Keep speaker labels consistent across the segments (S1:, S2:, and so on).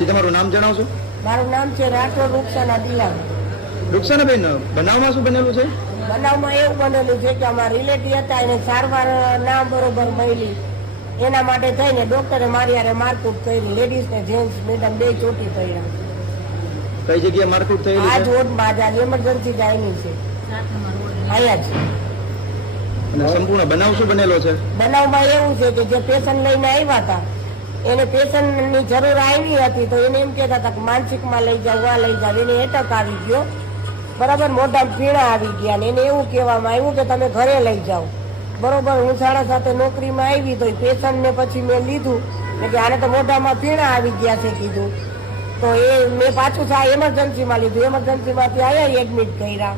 S1: જી તમારું નામ જણાવશો?
S2: મારું નામ છે રાઠોડ રૂક્ષાના દિલામ
S1: રૂક્ષાનાબેન બનાવમાં શું બનેલું છે?
S2: બનાવમાં એવું બનેલું છે કે અમારા રિલેટિવ હતા એને સારવાર ના બરોબર મળી એના માટે થઈને ડોક્ટરે મારી યારે મારકૂટ કરી લેડીઝ ને જેન્ટ્સ મેડમ બે ચોટી પડ્યા
S1: કઈ જગ્યાએ મારકૂટ
S2: આ
S1: થયેલું
S2: જ
S1: છે
S2: જ આજે એમરજન્સી જાયની છે. અહીંયા
S1: અને સંપૂર્ણ બનાવ શું બનેલો છે?
S2: બનાવમાં એવું છે કે જે પેશન્ટ લઈને આવ્યા હતા એને પેશન્ટની જરૂર આવી હતી તો એને એમ કહેતા હતા કે માનસિકમાં લઈ જાવ આ લઈ જાવ એને એટક આવી ગયો. બરાબર, મોઢા પીણા આવી ગયા ને એને એવું કહેવામાં આવ્યું કે તમે ઘરે લઈ જાઓ. બરોબર, હું સાડા સાથે નોકરીમાં આવી તો પેશન્ટને પછી મેં લીધું કે આને તો મોઢામાં પીણા આવી ગયા છે કીધું. તો એ મેં પાછું એમરજન્સીમાં લીધું. એમરજન્સીમાંથી આવ્યા એડમિટ કર્યા.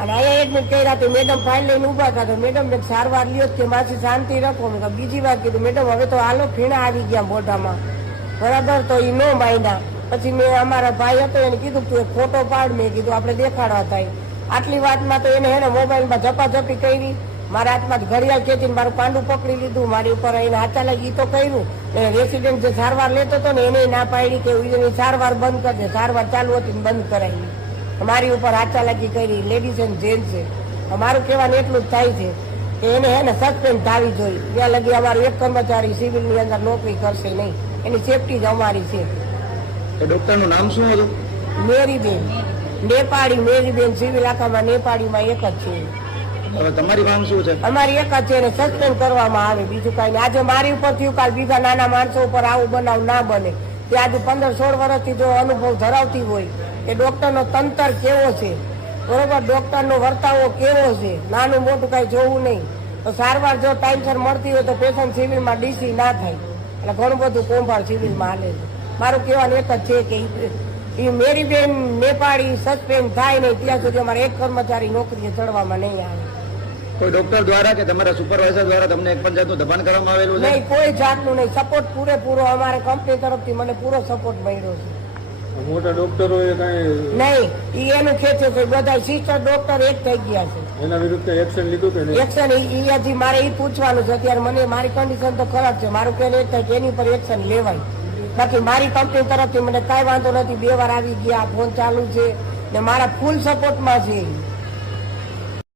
S2: અને અહીંયા એડમિટ કર્યા તો મેડમ ફાઇલ લઈને ઊભા હતા મેડમ ને સારવાર લ્યો કે માસી શાંતિ રાખો. મેં બીજી વાર કીધું, મેડમ, હવે તો હાલો, ફીણા આવી ગયા મોઢામાં. બરાબર, તો એ નો માયના પછી મેં અમારા ભાઈ હતો, એને કીધું, તું એક ફોટો પાડ. મેં કીધું, આપણે દેખાડવા થાય. આટલી વાતમાં તો એને હેને મોબાઈલમાં ઝપાઝપી કરી. મારા હાથમાં ઘડિયાળ ખેંચીને મારું પાંડું પકડી લીધું. મારી ઉપર એને હાચા લાગી તો કર્યું. એને રેસિડેન્ટ જે સારવાર લેતો હતો ને, એને ના પાડી કે સારવાર બંધ કરજે. સારવાર ચાલુ હતી બંધ કરાવી મારી ઉપર આચાલાકી કરી લેડીઝ એન્ડ જેન્ટ્સ અમારું કહેવાનું એટલું જ થાય છે કે એને હે ને સસ્પેન્ડ થવી જોઈએ. ત્યાં લગી અમારું એક કર્મચારી સિવિલની અંદર નોકરી કરશે નહીં. એની સેફટી જ અમારી છે.
S1: ડોક્ટરનું નામ શું હતું?
S2: મેરીબેન. નેપાળી મેરીબેન સિવિલ આખામાં નેપાળીમાં એક જ છે.
S1: તમારી માંગ શું છે?
S2: અમારી એક જ છે એને સસ્પેન્ડ કરવામાં આવે. બીજું કાંઈ નહીં. આજે મારી ઉપર થયું કાલ બીજા નાના માણસો ઉપર આવું બનાવ ના બને. તે આજે પંદર સોળ વર્ષથી જો અનુભવ ધરાવતી હોય કે ડોક્ટરનો તંત્ર કેવો છે? બરોબર ડોક્ટરનો વર્તાવો કેવો છે? નાનું મોટું કાંઈ જોવું નહીં. તો સારવાર જો ટાઈમસર મળતી હોય તો પેશન્ટ સિવિલમાં ડીસી ના થાય. એટલે ઘણું બધું કોંભાર સિવિલમાં હાલે છે. મારું કહેવાનું એક જ છે કે એ મેરીબેન નેપાળી સસ્પેન્ડ થાય નહીં ત્યાં સુધી અમારે એક કર્મચારી નોકરીએ ચડવામાં નહીં આવે.
S1: કોઈ ડોક્ટર દ્વારા કે તમારા સુપરવાઇઝર દ્વારા તમને એક પણ જાતનું દબાણ કરવામાં આવેલું
S2: નહીં કોઈ જાતનું નહીં. સપોર્ટ પૂરેપૂરો અમારે કંપની તરફથી મને પૂરો સપોર્ટ મળ્યો છે.
S3: મોટા કાંઈ
S2: નહીં ઈ એનું ખેંચે છે બધા સિસ્ટર ડોક્ટર એક થઈ ગયા છે.
S3: એના વિરુદ્ધ એક્શન લીધું કે
S2: એક્શન અહીંયાથી મારે ઈ પૂછવાનું છે અત્યારે મને મારી કન્ડિશન તો ખરાબ છે મારું કહેવું એક થાય કે એની પર એક્શન લેવાય. બાકી મારી કંપની તરફથી મને કાંઈ વાંધો નથી બે વાર આવી ગયા ફોન ચાલુ છે ને મારા ફૂલ સપોર્ટમાં છે.